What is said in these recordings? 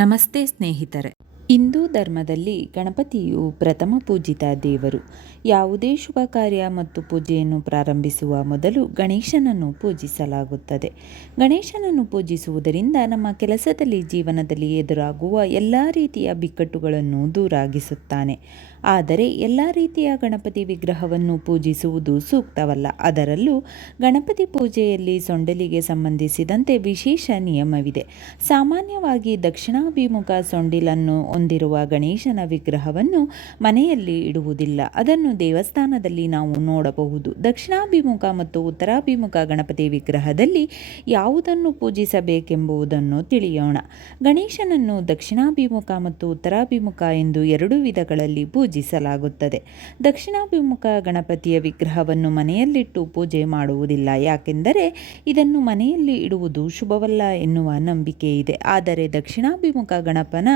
ನಮಸ್ತೆ ಸ್ನೇಹಿತರೆ. ಹಿಂದೂ ಧರ್ಮದಲ್ಲಿ ಗಣಪತಿಯು ಪ್ರಥಮ ಪೂಜಿತ ದೇವರು. ಯಾವುದೇ ಶುಭ ಕಾರ್ಯ ಮತ್ತು ಪೂಜೆಯನ್ನು ಪ್ರಾರಂಭಿಸುವ ಮೊದಲು ಗಣೇಶನನ್ನು ಪೂಜಿಸಲಾಗುತ್ತದೆ. ಗಣೇಶನನ್ನು ಪೂಜಿಸುವುದರಿಂದ ನಮ್ಮ ಕೆಲಸದಲ್ಲಿ, ಜೀವನದಲ್ಲಿ ಎದುರಾಗುವ ಎಲ್ಲ ರೀತಿಯ ಬಿಕ್ಕಟ್ಟುಗಳನ್ನು ದೂರಾಗಿಸುತ್ತಾನೆ. ಆದರೆ ಎಲ್ಲ ರೀತಿಯ ಗಣಪತಿ ವಿಗ್ರಹವನ್ನು ಪೂಜಿಸುವುದು ಸೂಕ್ತವಲ್ಲ. ಅದರಲ್ಲೂ ಗಣಪತಿ ಪೂಜೆಯಲ್ಲಿ ಸೊಂಡಿಲಿಗೆ ಸಂಬಂಧಿಸಿದಂತೆ ವಿಶೇಷ ನಿಯಮವಿದೆ. ಸಾಮಾನ್ಯವಾಗಿ ದಕ್ಷಿಣಾಭಿಮುಖ ಸೊಂಡಿಲನ್ನು ಹೊಂದಿರುವ ಗಣೇಶನ ವಿಗ್ರಹವನ್ನು ಮನೆಯಲ್ಲಿ ಇಡುವುದಿಲ್ಲ. ಅದನ್ನು ದೇವಸ್ಥಾನದಲ್ಲಿ ನಾವು ನೋಡಬಹುದು. ದಕ್ಷಿಣಾಭಿಮುಖ ಮತ್ತು ಉತ್ತರಾಭಿಮುಖ ಗಣಪತಿ ವಿಗ್ರಹದಲ್ಲಿ ಯಾವುದನ್ನು ಪೂಜಿಸಬೇಕೆಂಬುದನ್ನು ತಿಳಿಯೋಣ. ಗಣೇಶನನ್ನು ದಕ್ಷಿಣಾಭಿಮುಖ ಮತ್ತು ಉತ್ತರಾಭಿಮುಖ ಎಂದು ಎರಡು ವಿಧಗಳಲ್ಲಿ ಪೂಜಿಸಲಾಗುತ್ತದೆ. ದಕ್ಷಿಣಾಭಿಮುಖ ಗಣಪತಿಯ ವಿಗ್ರಹವನ್ನು ಮನೆಯಲ್ಲಿಟ್ಟು ಪೂಜೆ ಮಾಡುವುದಿಲ್ಲ. ಯಾಕೆಂದರೆ ಇದನ್ನು ಮನೆಯಲ್ಲಿ ಇಡುವುದು ಶುಭವಲ್ಲ ಎನ್ನುವ ನಂಬಿಕೆ ಇದೆ. ಆದರೆ ದಕ್ಷಿಣಾಭಿಮುಖ ಗಣಪನ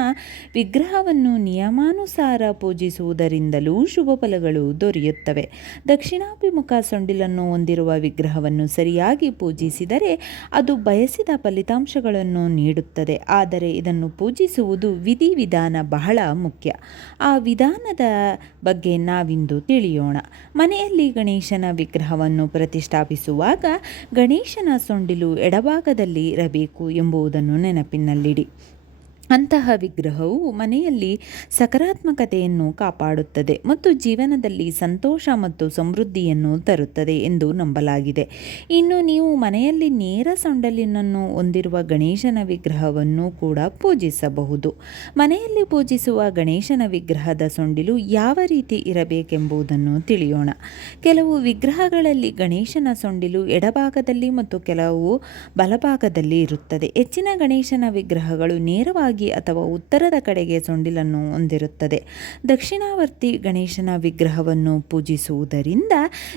ವಿಗ್ರಹವನ್ನು ನಿಯಮಾನುಸಾರ ಪೂಜಿಸುವುದರಿಂದಲೂ ಶುಭ ಫಲಗಳು ದೊರೆಯುತ್ತವೆ. ದಕ್ಷಿಣಾಭಿಮುಖ ಸೊಂಡಿಲನ್ನು ಹೊಂದಿರುವ ವಿಗ್ರಹವನ್ನು ಸರಿಯಾಗಿ ಪೂಜಿಸಿದರೆ ಅದು ಬಯಸಿದ ಫಲಿತಾಂಶಗಳನ್ನು ನೀಡುತ್ತದೆ. ಆದರೆ ಇದನ್ನು ಪೂಜಿಸುವುದು ವಿಧಿವಿಧಾನ ಬಹಳ ಮುಖ್ಯ. ಆ ವಿಧಾನದ ಬಗ್ಗೆ ನಾವಿಂದು ತಿಳಿಯೋಣ. ಮನೆಯಲ್ಲಿ ಗಣೇಶನ ವಿಗ್ರಹವನ್ನು ಪ್ರತಿಷ್ಠಾಪಿಸುವಾಗ ಗಣೇಶನ ಸೊಂಡಿಲು ಎಡಭಾಗದಲ್ಲಿ ಇರಬೇಕು ಎಂಬುದನ್ನು ನೆನಪಿನಲ್ಲಿಡಿ. ಅಂತಹ ವಿಗ್ರಹವು ಮನೆಯಲ್ಲಿ ಸಕಾರಾತ್ಮಕತೆಯನ್ನು ಕಾಪಾಡುತ್ತದೆ ಮತ್ತು ಜೀವನದಲ್ಲಿ ಸಂತೋಷ ಮತ್ತು ಸಮೃದ್ಧಿಯನ್ನು ತರುತ್ತದೆ ಎಂದು ನಂಬಲಾಗಿದೆ. ಇನ್ನು ನೀವು ಮನೆಯಲ್ಲಿ ನೇರ ಸೊಂಡಿಲನ್ನು ಹೊಂದಿರುವ ಗಣೇಶನ ವಿಗ್ರಹವನ್ನು ಕೂಡ ಪೂಜಿಸಬಹುದು. ಮನೆಯಲ್ಲಿ ಪೂಜಿಸುವ ಗಣೇಶನ ವಿಗ್ರಹದ ಸೊಂಡಿಲು ಯಾವ ರೀತಿ ಇರಬೇಕೆಂಬುದನ್ನು ತಿಳಿಯೋಣ. ಕೆಲವು ವಿಗ್ರಹಗಳಲ್ಲಿ ಗಣೇಶನ ಸೊಂಡಿಲು ಎಡಭಾಗದಲ್ಲಿ ಮತ್ತು ಕೆಲವು ಬಲಭಾಗದಲ್ಲಿ ಇರುತ್ತದೆ. ಹೆಚ್ಚಿನ ಗಣೇಶನ ವಿಗ್ರಹಗಳು ನೇರವಾಗಿ ಅಥವಾ ಉತ್ತರದ ಕಡೆಗೆ ಸೊಂಡಿಲನ್ನು ಹೊಂದಿರುತ್ತದೆ. ದಕ್ಷಿಣಾವರ್ತಿ ಗಣೇಶನ ವಿಗ್ರಹವನ್ನು ಪೂಜಿಸುವುದರಿಂದ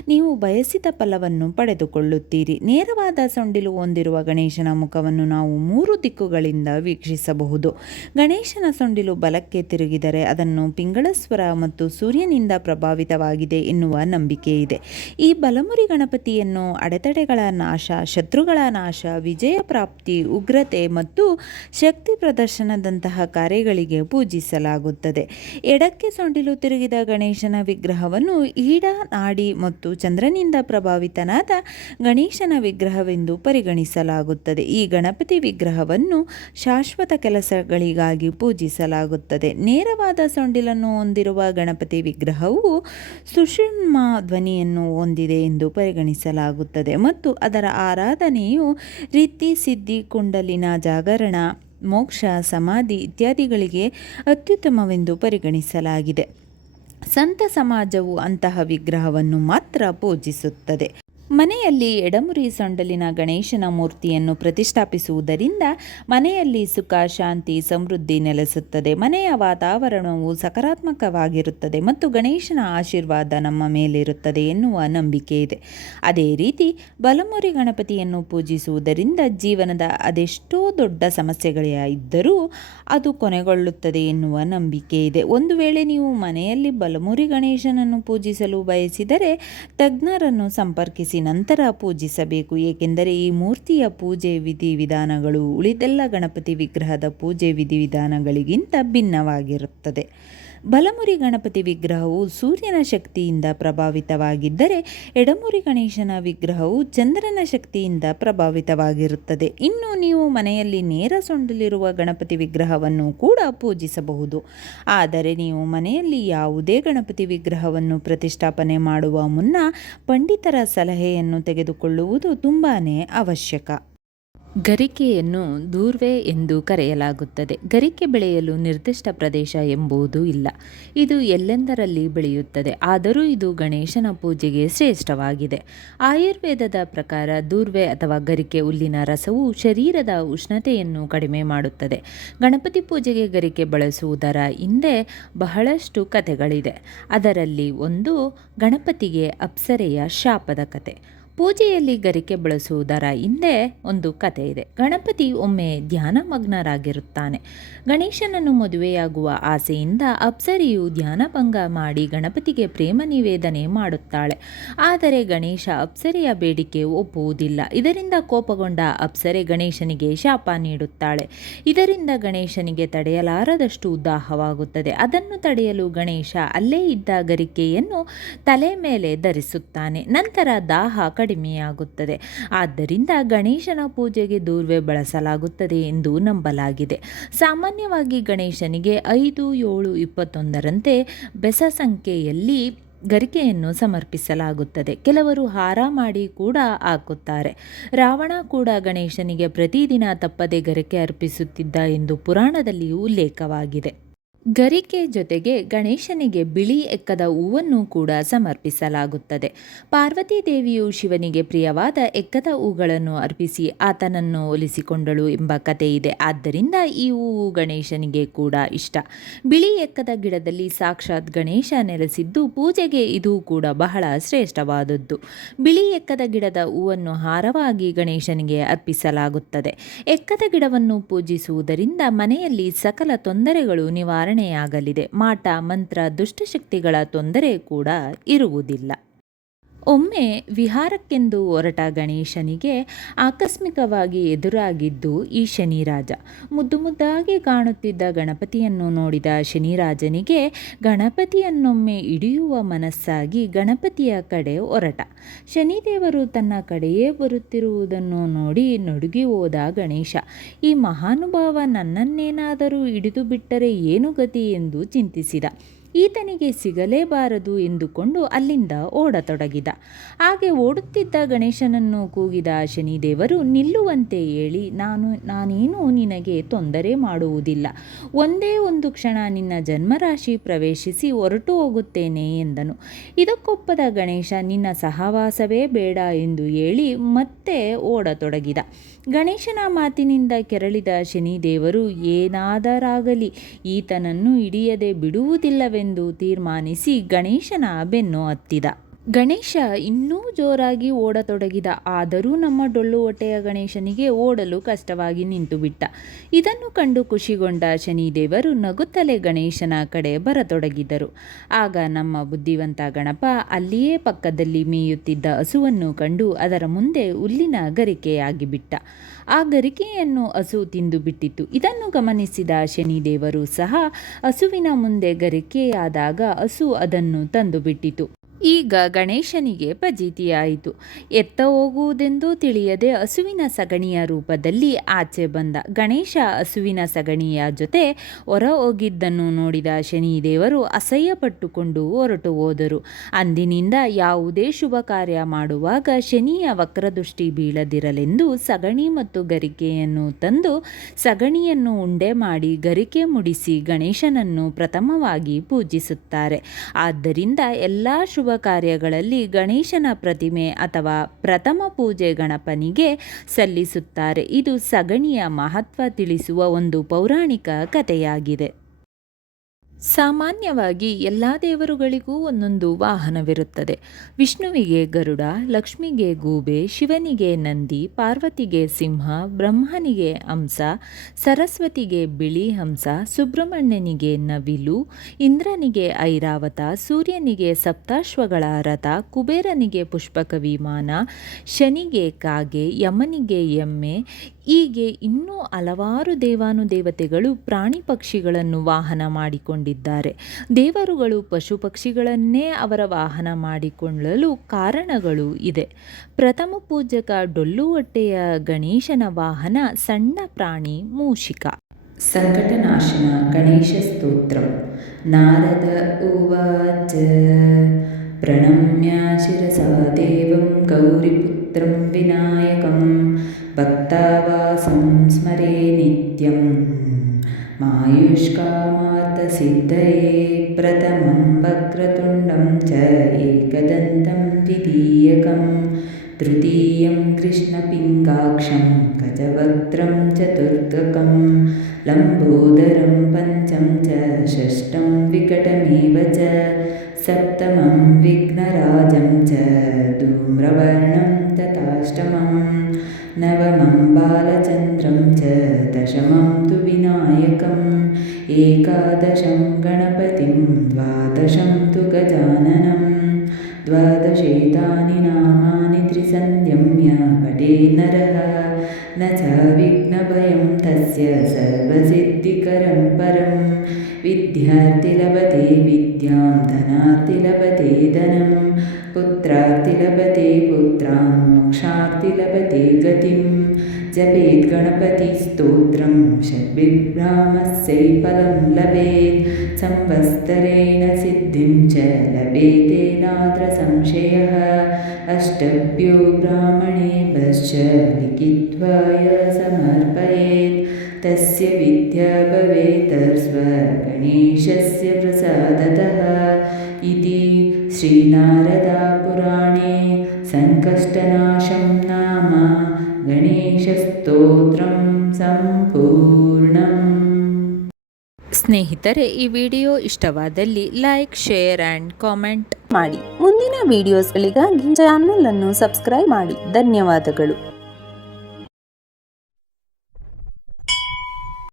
ನೀವು ಬಯಸಿದ ಫಲವನ್ನು ಪಡೆದುಕೊಳ್ಳುತ್ತೀರಿ. ನೇರವಾದ ಸೊಂಡಿಲು ಹೊಂದಿರುವ ಗಣೇಶನ ಮುಖವನ್ನು ನಾವು ಮೂರು ದಿಕ್ಕುಗಳಿಂದ ವೀಕ್ಷಿಸಬಹುದು. ಗಣೇಶನ ಸೊಂಡಿಲು ಬಲಕ್ಕೆ ತಿರುಗಿದರೆ ಅದನ್ನು ಪಿಂಗಳಸ್ವರ ಮತ್ತು ಸೂರ್ಯನಿಂದ ಪ್ರಭಾವಿತವಾಗಿದೆ ಎನ್ನುವ ನಂಬಿಕೆ ಇದೆ. ಈ ಬಲಮುರಿ ಗಣಪತಿಯನ್ನು ಅಡೆತಡೆಗಳ ನಾಶ, ಶತ್ರುಗಳ ನಾಶ, ವಿಜಯ ಪ್ರಾಪ್ತಿ, ಉಗ್ರತೆ ಮತ್ತು ಶಕ್ತಿ ಪ್ರದರ್ಶನದಂತಹ ಕಾರ್ಯಗಳಿಗೆ ಪೂಜಿಸಲಾಗುತ್ತದೆ. ಎಡಕ್ಕೆ ಸೊಂಡಿಲು ತಿರುಗಿದ ಗಣೇಶನ ವಿಗ್ರಹವನ್ನು ಈಡ, ನಾಡಿ ಮತ್ತು ಚಂದ್ರನಿಂದ ಪ್ರಭಾವಿತನಾದ ಗಣೇಶನ ವಿಗ್ರಹವೆಂದು ಪರಿಗಣಿಸಲಾಗುತ್ತದೆ. ಈ ಗಣಪತಿ ವಿಗ್ರಹವನ್ನು ಶಾಶ್ವತ ಕೆಲಸಗಳಿಗಾಗಿ ಪೂಜಿಸಲಾಗುತ್ತದೆ. ನೇರವಾದ ಸೊಂಡಿಲನ್ನು ಹೊಂದಿರುವ ಗಣಪತಿ ವಿಗ್ರಹವು ಸುಷುಮ್ನ ಧ್ವನಿಯನ್ನು ಹೊಂದಿದೆ ಎಂದು ಪರಿಗಣಿಸಲಾಗುತ್ತದೆ ಮತ್ತು ಅದರ ಆರಾಧನೆಯು ರಿದ್ಧಿ, ಸಿದ್ಧಿ, ಕುಂಡಲಿನ ಜಾಗರಣ, ಮೋಕ್ಷ, ಸಮಾಧಿ ಇತ್ಯಾದಿಗಳಿಗೆ ಅತ್ಯುತ್ತಮವೆಂದು ಪರಿಗಣಿಸಲಾಗಿದೆ. ಸಂತ ಸಮಾಜವು ಅಂತಹ ವಿಗ್ರಹವನ್ನು ಮಾತ್ರ ಪೂಜಿಸುತ್ತದೆ. ಮನೆಯಲ್ಲಿ ಎಡಮುರಿ ಸೊಂಡಲಿನ ಗಣೇಶನ ಮೂರ್ತಿಯನ್ನು ಪ್ರತಿಷ್ಠಾಪಿಸುವುದರಿಂದ ಮನೆಯಲ್ಲಿ ಸುಖ, ಶಾಂತಿ, ಸಮೃದ್ಧಿ ನೆಲೆಸುತ್ತದೆ. ಮನೆಯ ವಾತಾವರಣವು ಸಕಾರಾತ್ಮಕವಾಗಿರುತ್ತದೆ ಮತ್ತು ಗಣೇಶನ ಆಶೀರ್ವಾದ ನಮ್ಮ ಮೇಲಿರುತ್ತದೆ ಎನ್ನುವ ನಂಬಿಕೆ ಇದೆ. ಅದೇ ರೀತಿ ಬಲಮುರಿ ಗಣಪತಿಯನ್ನು ಪೂಜಿಸುವುದರಿಂದ ಜೀವನದ ಅದೆಷ್ಟೋ ದೊಡ್ಡ ಸಮಸ್ಯೆಗಳೇ ಇದ್ದರೂ ಅದು ಕೊನೆಗೊಳ್ಳುತ್ತದೆ ಎನ್ನುವ ನಂಬಿಕೆ ಇದೆ. ಒಂದು ವೇಳೆ ನೀವು ಮನೆಯಲ್ಲಿ ಬಲಮುರಿ ಗಣೇಶನನ್ನು ಪೂಜಿಸಲು ಬಯಸಿದರೆ ತಜ್ಞರನ್ನು ಸಂಪರ್ಕಿಸಿ ನಂತರ ಪೂಜಿಸಬೇಕು. ಏಕೆಂದರೆ ಈ ಮೂರ್ತಿಯ ಪೂಜೆ ವಿಧಿವಿಧಾನಗಳು ಉಳಿದೆಲ್ಲ ಗಣಪತಿ ವಿಗ್ರಹದ ಪೂಜೆ ವಿಧಿವಿಧಾನಗಳಿಗಿಂತ ಭಿನ್ನವಾಗಿರುತ್ತದೆ. ಬಲಮುರಿ ಗಣಪತಿ ವಿಗ್ರಹವು ಸೂರ್ಯನ ಶಕ್ತಿಯಿಂದ ಪ್ರಭಾವಿತವಾಗಿದ್ದರೆ ಎಡಮುರಿ ಗಣೇಶನ ವಿಗ್ರಹವು ಚಂದ್ರನ ಶಕ್ತಿಯಿಂದ ಪ್ರಭಾವಿತವಾಗಿರುತ್ತದೆ. ಇನ್ನು ನೀವು ಮನೆಯಲ್ಲಿ ನೇರ ಸೊಂಡಿಲಿರುವ ಗಣಪತಿ ವಿಗ್ರಹವನ್ನು ಕೂಡ ಪೂಜಿಸಬಹುದು. ಆದರೆ ನೀವು ಮನೆಯಲ್ಲಿ ಯಾವುದೇ ಗಣಪತಿ ವಿಗ್ರಹವನ್ನು ಪ್ರತಿಷ್ಠಾಪನೆ ಮಾಡುವ ಮುನ್ನ ಪಂಡಿತರ ಸಲಹೆಯನ್ನು ತೆಗೆದುಕೊಳ್ಳುವುದು ತುಂಬಾನೇ ಅವಶ್ಯಕ. ಗರಿಕೆಯನ್ನು ದೂರ್ವೆ ಎಂದು ಕರೆಯಲಾಗುತ್ತದೆ. ಗರಿಕೆ ಬೆಳೆಯಲು ನಿರ್ದಿಷ್ಟ ಪ್ರದೇಶ ಎಂಬುದು ಇಲ್ಲ. ಇದು ಎಲ್ಲೆಂದರಲ್ಲಿ ಬೆಳೆಯುತ್ತದೆ. ಆದರೂ ಇದು ಗಣೇಶನ ಪೂಜೆಗೆ ಶ್ರೇಷ್ಠವಾಗಿದೆ. ಆಯುರ್ವೇದದ ಪ್ರಕಾರ ದೂರ್ವೆ ಅಥವಾ ಗರಿಕೆ ಹುಲ್ಲಿನ ರಸವು ಶರೀರದ ಉಷ್ಣತೆಯನ್ನು ಕಡಿಮೆ ಮಾಡುತ್ತದೆ. ಗಣಪತಿ ಪೂಜೆಗೆ ಗರಿಕೆ ಬಳಸುವುದರ ಹಿಂದೆ ಬಹಳಷ್ಟು ಕಥೆಗಳಿದೆ. ಅದರಲ್ಲಿ ಒಂದು ಗಣಪತಿಗೆ ಅಪ್ಸರೆಯ ಶಾಪದ ಕಥೆ. ಪೂಜೆಯಲ್ಲಿ ಗರಿಕೆ ಬಳಸುವುದರ ಹಿಂದೆ ಒಂದು ಕತೆ ಇದೆ. ಗಣಪತಿ ಒಮ್ಮೆ ಧ್ಯಾನಮಗ್ನರಾಗಿರುತ್ತಾನೆ. ಗಣೇಶನನ್ನು ಮದುವೆಯಾಗುವ ಆಸೆಯಿಂದ ಅಪ್ಸರೆಯು ಧ್ಯಾನಭಂಗ ಮಾಡಿ ಗಣಪತಿಗೆ ಪ್ರೇಮ ನಿವೇದನೆ ಮಾಡುತ್ತಾಳೆ. ಆದರೆ ಗಣೇಶ ಅಪ್ಸರೆಯ ಬೇಡಿಕೆ ಒಪ್ಪುವುದಿಲ್ಲ. ಇದರಿಂದ ಕೋಪಗೊಂಡ ಅಪ್ಸರೆ ಗಣೇಶನಿಗೆ ಶಾಪ ನೀಡುತ್ತಾಳೆ. ಇದರಿಂದ ಗಣೇಶನಿಗೆ ತಡೆಯಲಾರದಷ್ಟು ದಾಹವಾಗುತ್ತದೆ. ಅದನ್ನು ತಡೆಯಲು ಗಣೇಶ ಅಲ್ಲೇ ಇದ್ದ ಗರಿಕೆಯನ್ನು ತಲೆ ಮೇಲೆ ಧರಿಸುತ್ತಾನೆ. ನಂತರ ದಾಹ ಕಡಿಮೆಯಾಗುತ್ತದೆ. ಆದ್ದರಿಂದ ಗಣೇಶನ ಪೂಜೆಗೆ ದೂರ್ವೆ ಬಳಸಲಾಗುತ್ತದೆ ಎಂದು ನಂಬಲಾಗಿದೆ. ಸಾಮಾನ್ಯವಾಗಿ ಗಣೇಶನಿಗೆ 5, 7, 21ರಂತೆ ಬೆಸ ಸಂಖ್ಯೆಯಲ್ಲಿ ಗರಿಕೆಯನ್ನು ಸಮರ್ಪಿಸಲಾಗುತ್ತದೆ. ಕೆಲವರು ಹಾರ ಮಾಡಿ ಕೂಡ ಹಾಕುತ್ತಾರೆ. ರಾವಣ ಕೂಡ ಗಣೇಶನಿಗೆ ಪ್ರತಿದಿನ ತಪ್ಪದೆ ಗರಿಕೆ ಅರ್ಪಿಸುತ್ತಿದ್ದ ಎಂದು ಪುರಾಣದಲ್ಲಿ ಉಲ್ಲೇಖವಾಗಿದೆ. ಗರಿಕೆ ಜೊತೆಗೆ ಗಣೇಶನಿಗೆ ಬಿಳಿ ಎಕ್ಕದ ಹೂವನ್ನು ಕೂಡ ಸಮರ್ಪಿಸಲಾಗುತ್ತದೆ. ಪಾರ್ವತಿ ದೇವಿಯು ಶಿವನಿಗೆ ಪ್ರಿಯವಾದ ಎಕ್ಕದ ಹೂಗಳನ್ನು ಅರ್ಪಿಸಿ ಆತನನ್ನು ಒಲಿಸಿಕೊಂಡಳು ಎಂಬ ಕಥೆ ಇದೆ. ಆದ್ದರಿಂದ ಈ ಹೂವು ಗಣೇಶನಿಗೆ ಕೂಡ ಇಷ್ಟ. ಬಿಳಿ ಎಕ್ಕದ ಗಿಡದಲ್ಲಿ ಸಾಕ್ಷಾತ್ ಗಣೇಶ ನೆಲೆಸಿದ್ದು ಪೂಜೆಗೆ ಇದು ಕೂಡ ಬಹಳ ಶ್ರೇಷ್ಠವಾದದ್ದು. ಬಿಳಿ ಎಕ್ಕದ ಗಿಡದ ಹೂವನ್ನು ಹಾರವಾಗಿ ಗಣೇಶನಿಗೆ ಅರ್ಪಿಸಲಾಗುತ್ತದೆ. ಎಕ್ಕದ ಗಿಡವನ್ನು ಪೂಜಿಸುವುದರಿಂದ ಮನೆಯಲ್ಲಿ ಸಕಲ ತೊಂದರೆಗಳು ನಿವಾರಣೆಯಾಗಲಿದೆ. ಮಾಟ ಮಂತ್ರ ದುಷ್ಟಶಕ್ತಿಗಳ ತೊಂದರೆ ಕೂಡ ಇರುವುದಿಲ್ಲ. ಒಮ್ಮೆ ವಿಹಾರಕ್ಕೆಂದು ಹೊರಟ ಗಣೇಶನಿಗೆ ಆಕಸ್ಮಿಕವಾಗಿ ಎದುರಾಗಿದ್ದು ಈ ಶನಿರಾಜ. ಮುದ್ದು ಮುದ್ದಾಗಿ ಕಾಣುತ್ತಿದ್ದ ಗಣಪತಿಯನ್ನು ನೋಡಿದ ಶನಿರಾಜನಿಗೆ ಗಣಪತಿಯನ್ನೊಮ್ಮೆ ಹಿಡಿಯುವ ಮನಸ್ಸಾಗಿ ಗಣಪತಿಯ ಕಡೆ ಹೊರಟ. ಶನಿದೇವರು ತನ್ನ ಕಡೆಯೇ ಬರುತ್ತಿರುವುದನ್ನು ನೋಡಿ ನಡುಗಿ ಹೋದ ಗಣೇಶ. ಈ ಮಹಾನುಭಾವ ನನ್ನನ್ನೇನಾದರೂ ಹಿಡಿದು ಬಿಟ್ಟರೆ ಏನು ಗತಿ ಎಂದು ಚಿಂತಿಸಿದ. ಈತನಿಗೆ ಸಿಗಲೇಬಾರದು ಎಂದುಕೊಂಡು ಅಲ್ಲಿಂದ ಓಡತೊಡಗಿದ. ಹಾಗೆ ಓಡುತ್ತಿದ್ದ ಗಣೇಶನನ್ನು ಕೂಗಿದ ಶನಿದೇವರು ನಿಲ್ಲುವಂತೆ ಹೇಳಿ ನಾನೇನು ನಿನಗೆ ತೊಂದರೆ ಮಾಡುವುದಿಲ್ಲ. ಒಂದೇ ಒಂದು ಕ್ಷಣ ನಿನ್ನ ಜನ್ಮರಾಶಿ ಪ್ರವೇಶಿಸಿ ಹೊರಟು ಹೋಗುತ್ತೇನೆ ಎಂದನು. ಇದಕ್ಕೊಪ್ಪದ ಗಣೇಶ ನಿನ್ನ ಸಹವಾಸವೇ ಬೇಡ ಎಂದು ಹೇಳಿ ಮತ್ತೆ ಓಡತೊಡಗಿದ. ಗಣೇಶನ ಮಾತಿನಿಂದ ಕೆರಳಿದ ಶನಿದೇವರು ಏನಾದರಾಗಲಿ ಈತನನ್ನು ಹಿಡಿಯದೆ ಬಿಡುವುದಿಲ್ಲವೆಂದು ತೀರ್ಮಾನಿಸಿ ಗಣೇಶನ ಬೆನ್ನು ಹತ್ತಿದ. ಗಣೇಶ ಇನ್ನೂ ಜೋರಾಗಿ ಓಡತೊಡಗಿದ. ಆದರೂ ನಮ್ಮ ಡೊಳ್ಳು ಹೊಟ್ಟೆಯ ಗಣೇಶನಿಗೆ ಓಡಲು ಕಷ್ಟವಾಗಿ ನಿಂತುಬಿಟ್ಟ. ಇದನ್ನು ಕಂಡು ಖುಷಿಗೊಂಡ ಶನಿದೇವರು ನಗುತ್ತಲೇ ಗಣೇಶನ ಕಡೆ ಬರತೊಡಗಿದರು. ಆಗ ನಮ್ಮ ಬುದ್ಧಿವಂತ ಗಣಪ ಅಲ್ಲಿಯೇ ಪಕ್ಕದಲ್ಲಿ ಮೇಯುತ್ತಿದ್ದ ಹಸುವನ್ನು ಕಂಡು ಅದರ ಮುಂದೆ ಹುಲ್ಲಿನ ಗರಿಕೆಯಾಗಿಬಿಟ್ಟ. ಆ ಗರಿಕೆಯನ್ನು ಹಸು ತಿಂದು ಬಿಟ್ಟಿತು. ಇದನ್ನು ಗಮನಿಸಿದ ಶನಿದೇವರು ಸಹ ಹಸುವಿನ ಮುಂದೆ ಗರಿಕೆಯಾದಾಗ ಹಸು ಅದನ್ನು ತಂದು ಬಿಟ್ಟಿತು. ಈಗ ಗಣೇಶನಿಗೆ ಫಜೀತಿಯಾಯಿತು. ಎತ್ತ ಹೋಗುವುದೆಂದು ತಿಳಿಯದೆ ಹಸುವಿನ ಸಗಣಿಯ ರೂಪದಲ್ಲಿ ಆಚೆ ಬಂದ. ಗಣೇಶ ಹಸುವಿನ ಸಗಣಿಯ ಜೊತೆ ಹೊರ ಹೋಗಿದ್ದನ್ನು ನೋಡಿದ ಶನಿದೇವರು ಅಸಹ್ಯಪಟ್ಟುಕೊಂಡು ಹೊರಟು ಹೋದರು. ಅಂದಿನಿಂದ ಯಾವುದೇ ಶುಭ ಕಾರ್ಯ ಮಾಡುವಾಗ ಶನಿಯ ವಕ್ರದೃಷ್ಟಿ ಬೀಳದಿರಲೆಂದು ಸಗಣಿ ಮತ್ತು ಗರಿಕೆಯನ್ನು ತಂದು ಸಗಣಿಯನ್ನು ಉಂಡೆ ಮಾಡಿ ಗರಿಕೆ ಮುಡಿಸಿ ಗಣೇಶನನ್ನು ಪ್ರಥಮವಾಗಿ ಪೂಜಿಸುತ್ತಾರೆ. ಆದ್ದರಿಂದ ಎಲ್ಲ ಶುಭ ಕಾರ್ಯಗಳಲ್ಲಿ ಗಣೇಶನ ಪ್ರತಿಮೆ ಅಥವಾ ಪ್ರಥಮ ಪೂಜೆ ಗಣಪನಿಗೆ ಸಲ್ಲಿಸುತ್ತಾರೆ. ಇದು ಸಗಣಿಯ ಮಹತ್ವ ತಿಳಿಸುವ ಒಂದು ಪೌರಾಣಿಕ ಕಥೆಯಾಗಿದೆ. ಸಾಮಾನ್ಯವಾಗಿ ಎಲ್ಲ ದೇವರುಗಳಿಗೂ ಒಂದೊಂದು ವಾಹನವಿರುತ್ತದೆ. ವಿಷ್ಣುವಿಗೆ ಗರುಡ, ಲಕ್ಷ್ಮಿಗೆ ಗೂಬೆ, ಶಿವನಿಗೆ ನಂದಿ, ಪಾರ್ವತಿಗೆ ಸಿಂಹ, ಬ್ರಹ್ಮನಿಗೆ ಹಂಸ, ಸರಸ್ವತಿಗೆ ಬಿಳಿ ಹಂಸ, ಸುಬ್ರಹ್ಮಣ್ಯನಿಗೆ ನವಿಲು, ಇಂದ್ರನಿಗೆ ಐರಾವತ, ಸೂರ್ಯನಿಗೆ ಸಪ್ತಾಶ್ವಗಳ ರಥ, ಕುಬೇರನಿಗೆ ಪುಷ್ಪಕ ವಿಮಾನ, ಶನಿಗೆ ಕಾಗೆ, ಯಮನಿಗೆ ಎಮ್ಮೆ, ಹೀಗೆ ಇನ್ನೂ ಹಲವಾರು ದೇವಾನುದೇವತೆಗಳು ಪ್ರಾಣಿ ಪಕ್ಷಿಗಳನ್ನು ವಾಹನ ಮಾಡಿಕೊಂಡಿದ್ದಾರೆ. ದೇವರುಗಳು ಪಶು ಪಕ್ಷಿಗಳನ್ನೇ ಅವರ ವಾಹನ ಮಾಡಿಕೊಳ್ಳಲು ಕಾರಣಗಳು ಇದೆ. ಪ್ರಥಮ ಪೂಜಕ ಡೊಳ್ಳು ಹೊಟ್ಟೆಯ ಗಣೇಶನ ವಾಹನ ಸಣ್ಣ ಪ್ರಾಣಿ ಮೂಷಿಕ. ಸಂಕಟನಾಶನ ಗಣೇಶ ಸ್ತೋತ್ರ. ನಾರದ ಉವಾಚ ಪ್ರಣಮ್ಯ ಶಿರಸಾ ದೇವಂ ಗೌರಿಪುತ್ರಂ ವಿನಾಯಕಂ ಭಕ್ತಾವಾಸಂ ಸ್ಮರೇ ನಿತ್ಯಂ ಮಾಯುಷ್ಕಾಮಾರ್ಥಸಿದ್ಧಯೇ ಪ್ರಥಮಂ ವಕ್ರತುಂಡಂ ಚ ಏಕದಂತಂ ದ್ವಿತೀಯಕಂ ತೃತೀಯಂ ಕೃಷ್ಣಪಿಂಗಾಕ್ಷಂ ಗಜವಕ್ತ್ರಂ ಚತುರ್ಥಕಂ ಲಂಬೋದರಂ ಪಂಚಮಂ ಚ ಷಷ್ಠಂ ವಿಕಟಮೇವ ಚ ಸಪ್ತಮಂ ವಿಘ್ನರಾಜಂ ಚ ಧೂಮ್ರವರ್ಣಂ तथाष्टमं नवमं बालचन्द्रं च दशमं तु विनायकम् एकादशं गणपतिं द्वादशं तु गजाननं द्वादशेतानि नामानि त्रिसन्ध्यम्य पठेत् नरः न च विघ्नभयं तस्य सर्वसिद्धिकरं परं विद्यार्थी लभते विद्यां धनार्थी लभते धनं पुत्रार्थी लभते पुत्रान् मोक्षार्थी लभते गतिं जपेत् गणपतिस्तोत्रं षड्भिर्ब्राह्मस्यै फलं लभेत् संवत्सरेण सिद्धिं च लभेते नात्र संशयः अष्टभ्यो ब्राह्मणेभ्यश्च लिखित्वाय समर्पयेत् तस्य विद्या भवेत्सर्वगणेशस्य प्रसादतः इति श्रीनारदपुराणे संकष्टनाशं नाम गणेशस्तोत्रं ಸಂಪೂರ್ಣಂ. ಸ್ನೇಹಿತರೆ, ಈ ವಿಡಿಯೋ ಇಷ್ಟವಾದಲ್ಲಿ ಲೈಕ್, ಶೇರ್ ಆ್ಯಂಡ್ ಕಾಮೆಂಟ್ ಮಾಡಿ. ಮುಂದಿನ ವಿಡಿಯೋಸ್ಗಳಿಗಾಗಿ ಚಾನಲ್ ಅನ್ನು ಸಬ್ಸ್ಕ್ರೈಬ್ ಮಾಡಿ. ಧನ್ಯವಾದಗಳು.